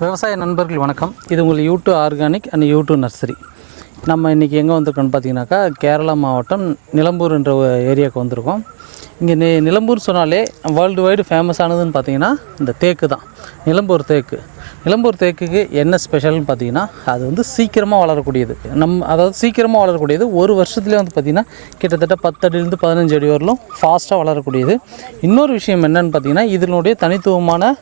விவசாய நண்பர்கள் வணக்கம். இது உங்கள் யூ2 ஆர்கானிக் அண்ட் யூ2 நர்சரி. நம்ம இன்றைக்கி எங்கே வந்திருக்கோம்னு பார்த்தீங்கன்னாக்கா, கேரளா மாவட்டம் நிலம்பூர்ன்ற ஏரியாவுக்கு வந்திருக்கோம். இங்கே நிலம்பூர் சொன்னாலே வேர்ல்டு வைடு ஃபேமஸ் ஆனதுன்னு பார்த்தீங்கன்னா இந்த தேக்கு தான். நிலம்பூர் தேக்குக்கு என்ன ஸ்பெஷல்னு பார்த்தீங்கன்னா, அது வந்து சீக்கிரமாக வளரக்கூடியது. அதாவது சீக்கிரமாக வளரக்கூடியது. ஒரு வருஷத்துலேயே வந்து பார்த்திங்கன்னா கிட்டத்தட்ட 10 அடியிலேருந்து 15 அடி வரலும் ஃபாஸ்ட்டாக வளரக்கூடியது. இன்னொரு விஷயம் என்னென்னு பார்த்தீங்கன்னா, இதனுடைய தனித்துவமான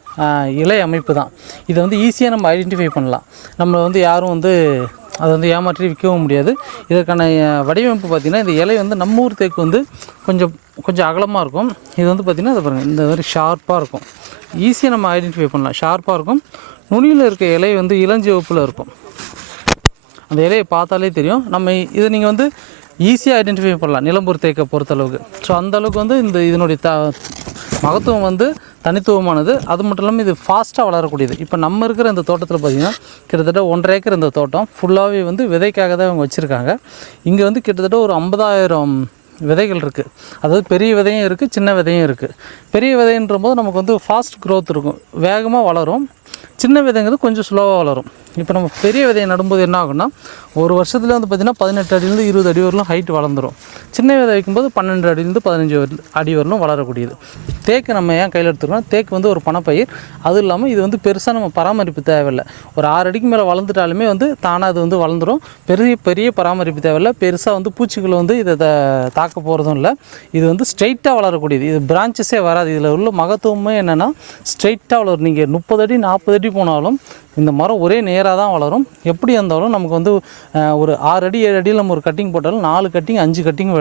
இலை அமைப்பு தான். இதை வந்து ஈஸியாக நம்ம ஐடென்டிஃபை பண்ணலாம். நம்ம வந்து யாரும் வந்து அதை வந்து ஏமாற்றி விற்கவும் முடியாது. இதற்கான வடிவமைப்பு பார்த்திங்கன்னா, இந்த இலை வந்து நம்ம ஊர் தேக்கு வந்து கொஞ்சம் அகலமாக இருக்கும். இது வந்து பார்த்திங்கன்னா, அதை பாருங்கள், இந்த மாதிரி ஷார்ப்பாக இருக்கும். ஈஸியாக நம்ம ஐடென்டிஃபை பண்ணலாம். ஷார்ப்பாக இருக்கும். நுனியில் இருக்க இலை வந்து இளஞ்சிவப்பில் இருக்கும். அந்த இலையை பார்த்தாலே தெரியும். நம்ம இதை நீங்கள் வந்து ஈஸியாக ஐடென்டிஃபை பண்ணலாம் நிலம்பூர் தேக்கை பொறுத்தளவுக்கு. ஸோ அந்தளவுக்கு வந்து இதனுடைய மகத்துவம் வந்து தனித்துவமானது. அது மட்டும் இல்லாமல் இது ஃபாஸ்ட்டாக வளரக்கூடியது. இப்போ நம்ம இருக்கிற இந்த தோட்டத்தில் பார்த்திங்கன்னா கிட்டத்தட்ட 1.5 ஏக்கர் இந்த தோட்டம் ஃபுல்லாகவே வந்து விதைக்காக தான் அவங்க வச்சுருக்காங்க. இங்கே வந்து கிட்டத்தட்ட ஒரு 50,000 விதைகள் இருக்குது. அதாவது பெரிய விதையும் இருக்குது, சின்ன விதையும் இருக்குது. பெரிய விதைன்ற போது நமக்கு வந்து ஃபாஸ்ட் க்ரோத் இருக்கும், வேகமாக வளரும். சின்ன விதைங்கிறது கொஞ்சம் ஸ்லோவாக வளரும். இப்போ நம்ம பெரிய விதையை நடும்போது என்ன ஆகும்னா, ஒரு வருஷத்தில் வந்து பார்த்திங்கன்னா 18 அடியிலேருந்து 20 அடி வரலும் ஹைட் வளர்ந்துடும். சின்ன விதை வைக்கும்போது 12 அடியிலேருந்து 15 அடி வரலும் வளரக்கூடியது. தேக்கு நம்ம ஏன் கையில் எடுத்துக்கிறோம், தேக்கு வந்து ஒரு பணப்பயிர். அதுவும் இல்லாமல் இது வந்து பெருசாக நம்ம பராமரிப்பு தேவையில்லை. ஒரு 6 அடிக்கு மேலே வளர்ந்துட்டாலுமே வந்து தானாக அது வந்து வளர்ந்துடும். பெரிய பராமரிப்பு தேவையில்லை. பெருசாக வந்து பூச்சிகளை வந்து இதை தாக்க போகிறதும் இல்லை. இது வந்து ஸ்ட்ரைட்டாக வளரக்கூடியது. இது பிரான்ச்சஸே வராது. இதில் உள்ள மகத்துவமே என்னென்னா, ஸ்ட்ரைட்டாக வளரும். நீங்கள் 30 அடி 40 அடி போனாலும் இந்த மரம் ஒரே நேராக தான் வளரும். எப்படி இருந்தாலும் நமக்கு வந்து ஒரு 6 அடி 7 அடியில் நம்ம ஒரு கட்டிங் போட்டாலும் 4 கட்டிங் 5 கட்டிங்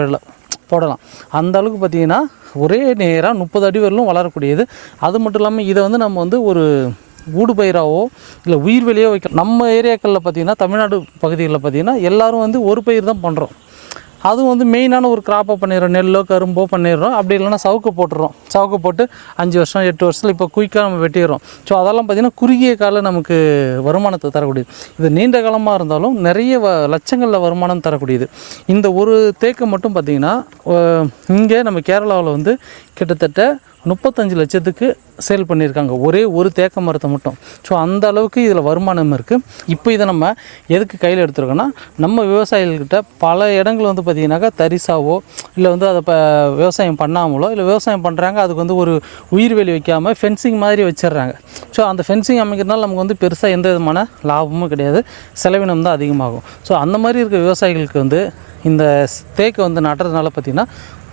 போடலாம். அந்த அளவுக்கு பார்த்திங்கன்னா ஒரே நேராக 30 அடி வரலும் வளரக்கூடியது. அது மட்டும் இல்லாமல் இதை வந்து நம்ம வந்து ஒரு ஊடுபயிராவோ இல்லை உயிர்வெளியோ வைக்கலாம். நம்ம ஏரியாக்களில் பார்த்திங்கன்னா, தமிழ்நாடு பகுதிகளில் பார்த்திங்கன்னா எல்லோரும் வந்து ஒரு பயிர் தான் பண்ணுறோம். அதுவும் வந்து மெயினான ஒரு கிராப்பாக பண்ணிடுறோம். நெல்லோ கரும்போ பண்ணிடுறோம். அப்படி இல்லைன்னா சவுக்கு போட்டுடுறோம். சவுக்கு போட்டு 5 வருஷம் 8 வருஷத்தில் இப்போ குயிக்காக நம்ம வெட்டிடுறோம். ஸோ அதெல்லாம் பார்த்திங்கன்னா குறுகிய கால நமக்கு வருமானத்தை தரக்கூடியது. இது நீண்ட காலமாக இருந்தாலும் நிறைய லட்சங்களில் வருமானம் தரக்கூடியது. இந்த ஒரு தேக்கு மட்டும் பார்த்திங்கன்னா இங்கே நம்ம கேரளாவில் வந்து கிட்டத்தட்ட 35 லட்சத்துக்கு சேல் பண்ணியிருக்காங்க, ஒரே ஒரு தேக்க மரத்தை மட்டும். ஸோ அந்த அளவுக்கு இதில் வருமானம் இருக்குது. இப்போ இதை நம்ம எதுக்கு கையில் எடுத்துருக்கோன்னா, நம்ம விவசாயிகள்கிட்ட பல இடங்கள் வந்து பார்த்திங்கனாக்கா தரிசாவோ இல்லை வந்து அதை விவசாயம் பண்ணாமலோ இல்லை விவசாயம் பண்ணுறாங்க, அதுக்கு வந்து ஒரு உயிர்வேலி வைக்காமல் ஃபென்சிங் மாதிரி வச்சிடுறாங்க. ஸோ அந்த ஃபென்சிங் அமைக்கிறதுனால நமக்கு வந்து பெருசாக எந்த விதமான லாபமும் கிடையாது, செலவினம் தான் அதிகமாகும். ஸோ அந்த மாதிரி இருக்க விவசாயிகளுக்கு வந்து இந்த தேக்கை வந்து நட்டுறதுனால பார்த்திங்கன்னா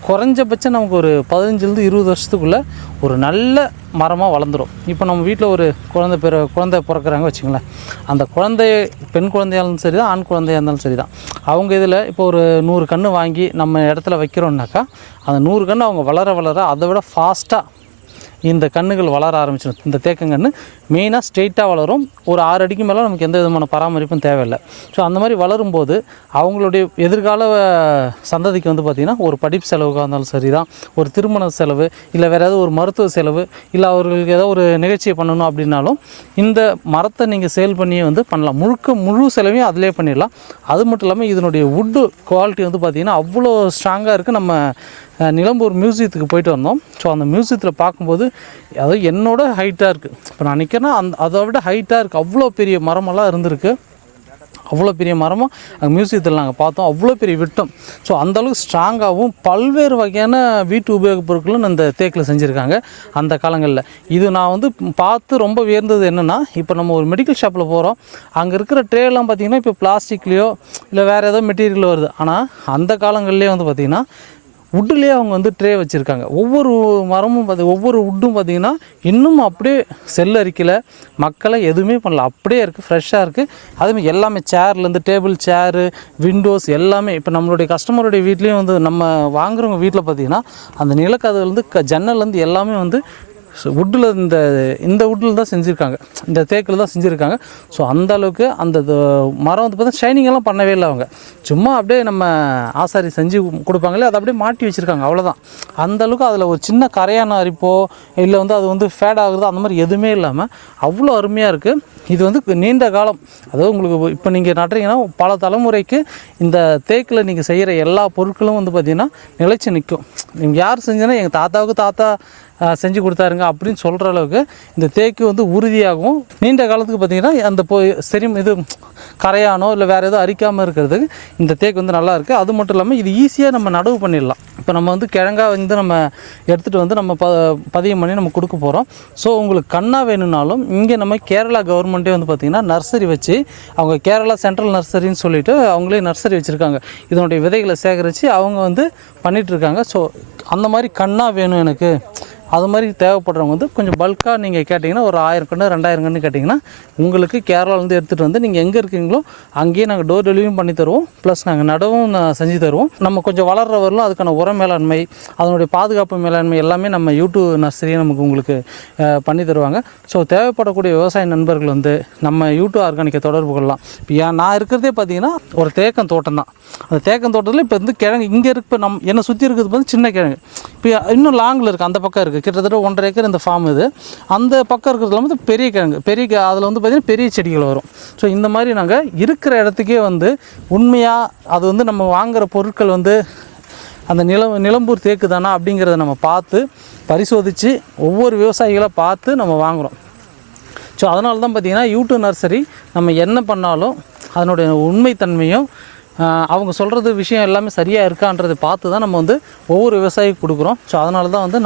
குறைஞ்சபட்சம் நமக்கு ஒரு 15 20 வருஷத்துக்குள்ளே ஒரு நல்ல மரமாக வளர்ந்துடும். இப்போ நம்ம வீட்டில் ஒரு குழந்தை பிறக்கிறாங்க வச்சுங்களேன். அந்த பெண் குழந்தையாக இருந்தாலும் சரி தான், ஆண் குழந்தையாக இருந்தாலும் சரி தான். அவங்க இதில் இப்போ ஒரு 100 கன்று வாங்கி நம்ம இடத்துல வைக்கிறோம்னாக்கா, அந்த 100 கன்று அவங்க வளர அதை விட ஃபாஸ்ட்டாக இந்த கன்றுகள் வளர ஆரம்பிச்சிடும். இந்த தேக்கங்கன்று மெயினாக ஸ்ட்ரெயிட்டாக வளரும். ஒரு 6 அடிக்கு மேலே நமக்கு எந்த விதமான பராமரிப்பும் தேவையில்லை. ஸோ அந்த மாதிரி வளரும்போது அவங்களுடைய எதிர்கால சந்ததிக்கு வந்து பார்த்திங்கன்னா ஒரு படிப்பு செலவுக்காக இருந்தாலும் சரி தான், ஒரு திருமண செலவு இல்லை வேறு ஏதாவது ஒரு மருத்துவ செலவு இல்லை அவர்களுக்கு ஏதோ ஒரு நிகழ்ச்சியை பண்ணணும் அப்படின்னாலும் இந்த மரத்தை நீங்கள் சேல் பண்ணியே வந்து பண்ணலாம். முழு செலவையும் அதிலே பண்ணிடலாம். அது மட்டும் இல்லாமல் இதனுடைய வுட்டு குவாலிட்டி வந்து பார்த்திங்கன்னா அவ்வளோ ஸ்ட்ராங்காக இருக்குது. நம்ம நிலம்பூர் மியூசியத்துக்கு போயிட்டு வந்தோம். ஸோ அந்த மியூசியத்தில் பார்க்கும்போது அதாவது என்னோட ஹைட்டாக இருக்குது. இப்போ நான் நிற்கிறேன்னா அதை விட ஹைட்டாக இருக்குது. அவ்வளோ பெரிய மரமெல்லாம் இருந்திருக்கு. அவ்வளோ பெரிய மரமாக அங்கே மியூசியத்தில் நாங்கள் பார்த்தோம். அவ்வளோ பெரிய விட்டம். ஸோ அந்தளவுக்கு ஸ்ட்ராங்காகவும் பல்வேறு வகையான வீட்டு உபயோகப் பொருட்களும் இந்த தேக்கில் செஞ்சுருக்காங்க அந்த காலங்களில். இது நான் வந்து பார்த்து ரொம்ப உயர்ந்தது என்னென்னா, இப்போ நம்ம ஒரு மெடிக்கல் ஷாப்பில் போகிறோம், அங்கே இருக்கிற ட்ரேலாம் பார்த்திங்கன்னா இப்போ பிளாஸ்டிக்லேயோ இல்லை வேறு ஏதோ மெட்டீரியல் வருது. ஆனால் அந்த காலங்கள்லேயே வந்து பார்த்திங்கன்னா வுட்டுலேயே அவங்க வந்து ட்ரே வச்சுருக்காங்க. ஒவ்வொரு மரமும் ஒவ்வொரு வுட்டும் பார்த்திங்கன்னா இன்னும் அப்படியே செல்லரிக்கலை, மக்களை எதுவுமே பண்ணல, அப்படியே இருக்குது, ஃப்ரெஷ்ஷாக இருக்குது. அதுமாதிரி எல்லாமே சேர்லேருந்து டேபிள் சேரு விண்டோஸ் எல்லாமே இப்போ நம்மளுடைய கஸ்டமருடைய வீட்லேயும் வந்து நம்ம வாங்குறவங்க வீட்டில் பார்த்திங்கன்னா அந்த நிலக்கதவுலேருந்து ஜன்னல்லேருந்து எல்லாமே வந்து வுட்டில் இந்த வுட்டில் தான் செஞ்சுருக்காங்க, இந்த தேக்கில் தான் செஞ்சுருக்காங்க. ஸோ அந்த அளவுக்கு அந்த மரம் வந்து பார்த்தா ஷைனிங்கெல்லாம் பண்ணவே இல்லை. அவங்க சும்மா அப்படியே நம்ம ஆசாரி செஞ்சு கொடுப்பாங்களே அதை அப்படியே மாட்டி வச்சுருக்காங்க, அவ்வளோதான். அந்தளவுக்கு அதில் ஒரு சின்ன கரையான அரிப்போ இல்லை வந்து அது வந்து ஃபேட் ஆகுறதோ அந்த மாதிரி எதுவுமே இல்லாமல் அவ்வளோ அருமையாக இருக்குது. இது வந்து நீண்ட காலம், அதாவது உங்களுக்கு இப்போ நீங்கள் நட்டுறீங்கன்னா பல தலைமுறைக்கு இந்த தேக்கில் நீங்கள் செய்கிற எல்லா பொருட்களும் வந்து பார்த்திங்கன்னா நிலைச்சி நிற்கும். நீங்கள் யார் செஞ்சீங்கன்னா எங்கள் தாத்தாவுக்கு தாத்தா செஞ்சு கொடுத்தாருங்க அப்படின்னு சொல்கிற அளவுக்கு இந்த தேக்கு வந்து உறுதியாகவும் நீண்ட காலத்துக்கு பார்த்திங்கன்னா அந்த இது கரையானோ இல்லை வேறு எதுவும் அரிக்காமல் இருக்கிறதுக்கு இந்த தேக்கு வந்து நல்லா இருக்குது. அது மட்டும் இல்லாமல் இது ஈஸியாக நம்ம நடவு பண்ணிடலாம். இப்போ நம்ம வந்து கிழங்கா வந்து நம்ம எடுத்துகிட்டு வந்து நம்ம பதியம் பண்ணி நம்ம கொடுக்க போகிறோம். ஸோ உங்களுக்கு கண்ணா வேணும்னாலும் இங்கே நம்ம கேரளா கவர்மெண்ட்டே வந்து பார்த்திங்கன்னா நர்சரி வச்சு அவங்க கேரளா சென்ட்ரல் நர்சரின்னு சொல்லிட்டு அவங்களே நர்சரி வச்சுருக்காங்க. இதனுடைய விதைகளை சேகரித்து அவங்க வந்து பண்ணிகிட்ருக்காங்க. ஸோ அந்த மாதிரி கண்ணா வேணும் எனக்கு, அது மாதிரி தேவைப்படுறவங்க வந்து கொஞ்சம் பல்காக நீங்கள் கேட்டிங்கன்னா ஒரு 1000 கன்று 2000 கன்று கேட்டிங்கன்னா உங்களுக்கு கேரளாவிலேருந்து எடுத்துகிட்டு வந்து நீங்கள் எங்கே இருக்கீங்களோ அங்கேயே நாங்கள் டோர் டெலிவரியும் பண்ணி தருவோம். ப்ளஸ் நாங்கள் நடவும் செஞ்சு தருவோம். நம்ம கொஞ்சம் வளர்கிற வரலும் அதுக்கான உர மேலாண்மை, அதனுடைய பாதுகாப்பு மேலாண்மை எல்லாமே நம்ம யூடியூப் நர்சரியை நமக்கு உங்களுக்கு பண்ணி தருவாங்க. ஸோ தேவைப்படக்கூடிய விவசாய நண்பர்கள் வந்து நம்ம யூடியூப் ஆர்கானிக்கை தொடர்பு கொள்ளலாம். இப்போ நான் இருக்கிறதே பார்த்திங்கன்னா ஒரு தேக்கம் தோட்டம் தான். அந்த தேக்கம் தோட்டத்தில் இப்போ வந்து கிழங்கு இங்கே இப்போ என்னை சுற்றி இருக்கிறது வந்து சின்ன கிழங்கு. இப்போ இன்னும் லாங்கில் இருக்குது, அந்த பக்கம் இருக்குது, கிட்டத்தட்ட 1.5 ஏக்கர் இந்த ஃபார்ம் இது. அந்த பக்கம் இருக்கிறதுல வந்து பெரிய கிழங்கு, அதில் வந்து பார்த்திங்கன்னா பெரிய செடிகள் வரும். ஸோ இந்த மாதிரி நாங்கள் இருக்கிற இடத்துக்கே வந்து உண்மையாக அது வந்து நம்ம வாங்குகிற பொருட்கள் வந்து அந்த நிலம்பூர் தேக்கு தானா அப்படிங்கிறத நம்ம பார்த்து பரிசோதித்து ஒவ்வொரு விவசாயிகளாக பார்த்து நம்ம வாங்குகிறோம். ஸோ அதனால தான் பார்த்திங்கன்னா யூடியூப் நர்சரி நம்ம என்ன பண்ணாலும் அதனுடைய உண்மைத்தன்மையும் அவங்க சொல்கிறது விஷயம் எல்லாமே சரியாக இருக்கான்றதை பார்த்து தான் நம்ம வந்து ஒவ்வொரு விவசாயிக்கு கொடுக்குறோம். ஸோ அதனால தான் வந்து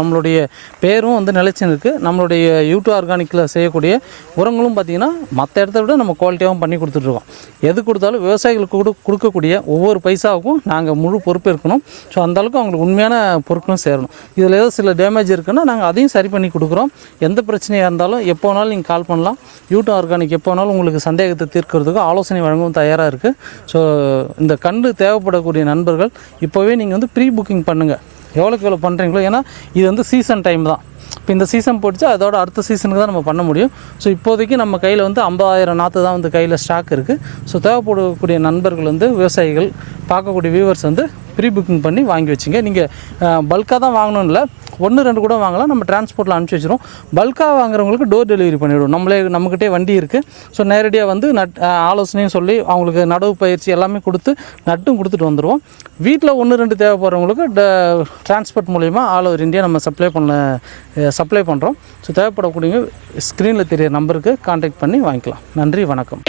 நம்மளுடைய பேரும் வந்து நிலைச்சு இருக்குது. நம்மளுடைய யூடியூப் ஆர்கானிக்கில் செய்யக்கூடிய உரங்களும் பார்த்திங்கன்னா மற்ற இடத்த விட நம்ம குவாலிட்டியாகவும் பண்ணி கொடுத்துட்ருக்கோம். எது கொடுத்தாலும் விவசாயிகளுக்கு கொடுக்கக்கூடிய ஒவ்வொரு பைசாவுக்கும் நாங்கள் முழு பொறுப்பு இருக்கணும். ஸோ அந்தளவுக்கு அவங்களுக்கு உண்மையான பொருட்களும் சேரணும். இதில் ஏதோ சில டேமேஜ் இருக்குன்னா நாங்கள் அதையும் சரி பண்ணி கொடுக்குறோம். எந்த பிரச்சனையாக இருந்தாலும் எப்போ வேணாலும் நீங்கள் கால் பண்ணலாம். யூடியூப் ஆர்கானிக் எப்போ வேணாலும் உங்களுக்கு சந்தேகத்தை தீர்க்கிறதுக்கும் ஆலோசனை வழங்கவும் தயாராக இருக்குது. ஸோ இந்த கன்று தேவைப்படக்கூடிய நண்பர்கள் இப்போவே நீங்கள் வந்து ப்ரீ புக்கிங் பண்ணுங்கள். எவ்வளோ பண்ணுறீங்களோ, ஏன்னா இது வந்து சீசன் டைம் தான். இப்போ இந்த சீசன் போட்டுச்சு, அதோட அடுத்த சீசனுக்கு தான் நம்ம பண்ண முடியும். ஸோ இப்போதைக்கு நம்ம கையில் வந்து 50,000 நாற்று தான் வந்து கையில் ஸ்டாக் இருக்குது. ஸோ தேவைப்படக்கூடிய நண்பர்கள் வந்து விவசாயிகள் பார்க்கக்கூடிய வியூவர்ஸ் வந்து ப்ரீ புக்கிங் பண்ணி வாங்கி வச்சுங்க. நீங்கள் பல்காக தான் வாங்கணும்னு இல்லை, 1-2 கூட வாங்கலாம். நம்ம டிரான்ஸ்போர்ட்டில் அனுப்பிச்சி வச்சிடும். பல்காக வாங்குறவங்களுக்கு டோர் டெலிவரி பண்ணிவிடும். நம்மக்கிட்டே வண்டி இருக்குது. ஸோ நேரடியாக வந்து ஆலோசனையும் சொல்லி அவங்களுக்கு நடவு பயிற்சி எல்லாமே கொடுத்து நட்டும் கொடுத்துட்டு வந்துடுவோம். வீட்டில் 1-2 தேவைப்படுறவங்களுக்கு டிரான்ஸ்போர்ட் மூலிமா ஆல் ஓவர் இந்தியா நம்ம சப்ளை பண்ணுறோம். ஸோ தேவைப்படக்கூடிய ஸ்க்ரீனில் தெரிய நம்பருக்கு கான்டாக்ட் பண்ணி வாங்கிக்கலாம். நன்றி, வணக்கம்.